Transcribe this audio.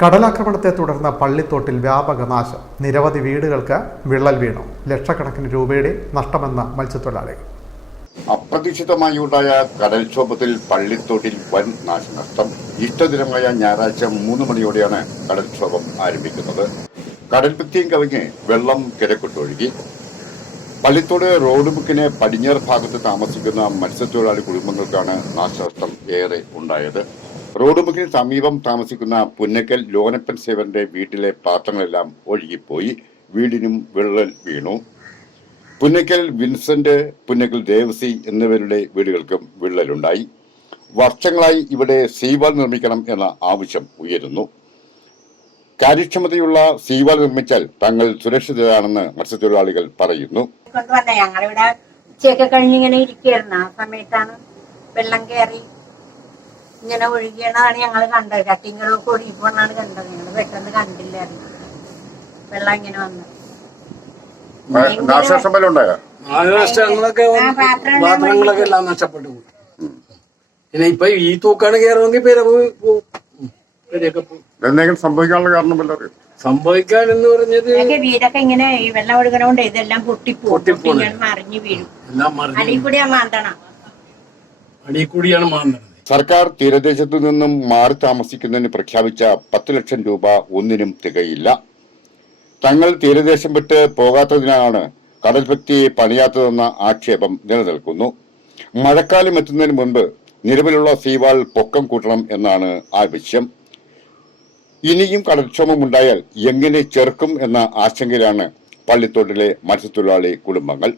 കടലാക്രമണത്തെ തുടർന്ന് പള്ളിത്തോട്ടിൽ വ്യാപക നാശം. നിരവധി വീടുകൾക്ക് വിള്ളൽ വീണു. ലക്ഷക്കണക്കിന് രൂപയുടെ നഷ്ടമെന്ന് മത്സ്യത്തൊഴിലാളികൾ അപ്രതീക്ഷിതമായി ഉണ്ടായ കടൽക്ഷോഭത്തിൽ പള്ളിത്തോട്ടിൽ വൻ നാശനഷ്ടം. ഇഷ്ടദിനമായ ഞായറാഴ്ച മൂന്ന് മണിയോടെയാണ് കടൽക്ഷോഭം ആരംഭിക്കുന്നത്. കടൽഭിത്തിയും കവിഞ്ഞ് വെള്ളം കിഴക്കൊട്ടൊഴുകി പള്ളിത്തോട് റോഡ് ബുക്കിന് പടിഞ്ഞാറ് ഭാഗത്ത് താമസിക്കുന്ന മത്സ്യത്തൊഴിലാളി കുടുംബങ്ങൾക്കാണ് നാശനഷ്ടം ഏറെ ഉണ്ടായത്. റോഡ് ബുക്കിന് സമീപം താമസിക്കുന്ന പുന്നക്കൽ ലോനപ്പൻ സേവന്റെ വീട്ടിലെ പാത്രങ്ങളെല്ലാം ഒഴുകിപ്പോയി. വീടിനും വിള്ളൽ വീണു. പുന്നക്കൽ വിൻസെന്റ് പുന്നക്കൽ ദേവസി എന്നിവരുടെ വീടുകൾക്കും വിള്ളലുണ്ടായി. വർഷങ്ങളായി ഇവിടെ സീവാൾ നിർമ്മിക്കണം എന്ന ആവശ്യം ഉയരുന്നു. കാര്യക്ഷമതയുള്ള സീവാൾ നിർമ്മിച്ചാൽ തങ്ങൾ സുരക്ഷിതരാണെന്ന് മത്സ്യത്തൊഴിലാളികൾ പറയുന്നു. ഞങ്ങളിവിടെ ഉച്ചയൊക്കെ കഴിഞ്ഞിങ്ങനെ ഇരിക്കുകയായിരുന്നു. ആ സമയത്താണ് വെള്ളം കയറി ഇങ്ങനെ ഒഴുകിയതാണ് ഞങ്ങൾ കണ്ടത്. കട്ടിങ്ങളൊക്കെ ഒഴുകിപ്പോണാണ് കണ്ടത്. ഞങ്ങൾ പെട്ടെന്ന് കണ്ടില്ലായിരുന്നു. വെള്ളം ഇങ്ങനെ വന്നു. നാശനഷ്ടം വല്ലതും ഉണ്ടായോ? നാശനഷ്ടങ്ങളൊക്കെ ആ, പാത്രങ്ങളൊക്കെ എല്ലാം നഷ്ടപ്പെട്ടു പിന്നെ ഇപ്പൊ ഈ തൂക്കാണ് കയറുമെങ്കിൽ പെരവ് പോവും എന്തെങ്കിലും സംഭവിക്കാനുള്ള കാരണം വല്ല സംഭവിക്കാൻ എന്ന് പറഞ്ഞത് വീടൊക്കെ ഇങ്ങനെ ഈ വെള്ളം ഒഴുകണോണ്ട് ഇതെല്ലാം. പൊട്ടിങ്ങനെ മറിഞ്ഞു വീഴും. എല്ലാം മറിഞ്ഞു അടിയിൽ കൂടി മാന്തണം. അടിയിൽ കൂടിയാണ് മാറുന്നത് സർക്കാർ തീരദേശത്തു നിന്നും മാറി താമസിക്കുന്നതിന് പ്രഖ്യാപിച്ച പത്ത് ലക്ഷം രൂപ ഒന്നിനും തികയില്ല. തങ്ങൾ തീരദേശം വിട്ട് പോകാത്തതിനാണ് കടൽ ഭക്തിയെ പണിയാത്തതെന്ന ആക്ഷേപം നിലനിൽക്കുന്നു. മഴക്കാലം എത്തുന്നതിന് മുൻപ് നിലവിലുള്ള സീവാൾ പൊക്കം കൂട്ടണം എന്നാണ് ആവശ്യം ഇനിയും കടൽക്ഷോഭം ഉണ്ടായാൽ എങ്ങനെ ചെറുക്കും എന്ന ആശങ്കയിലാണ് പള്ളിത്തോട്ടിലെ മത്സ്യത്തൊഴിലാളി കുടുംബങ്ങൾ.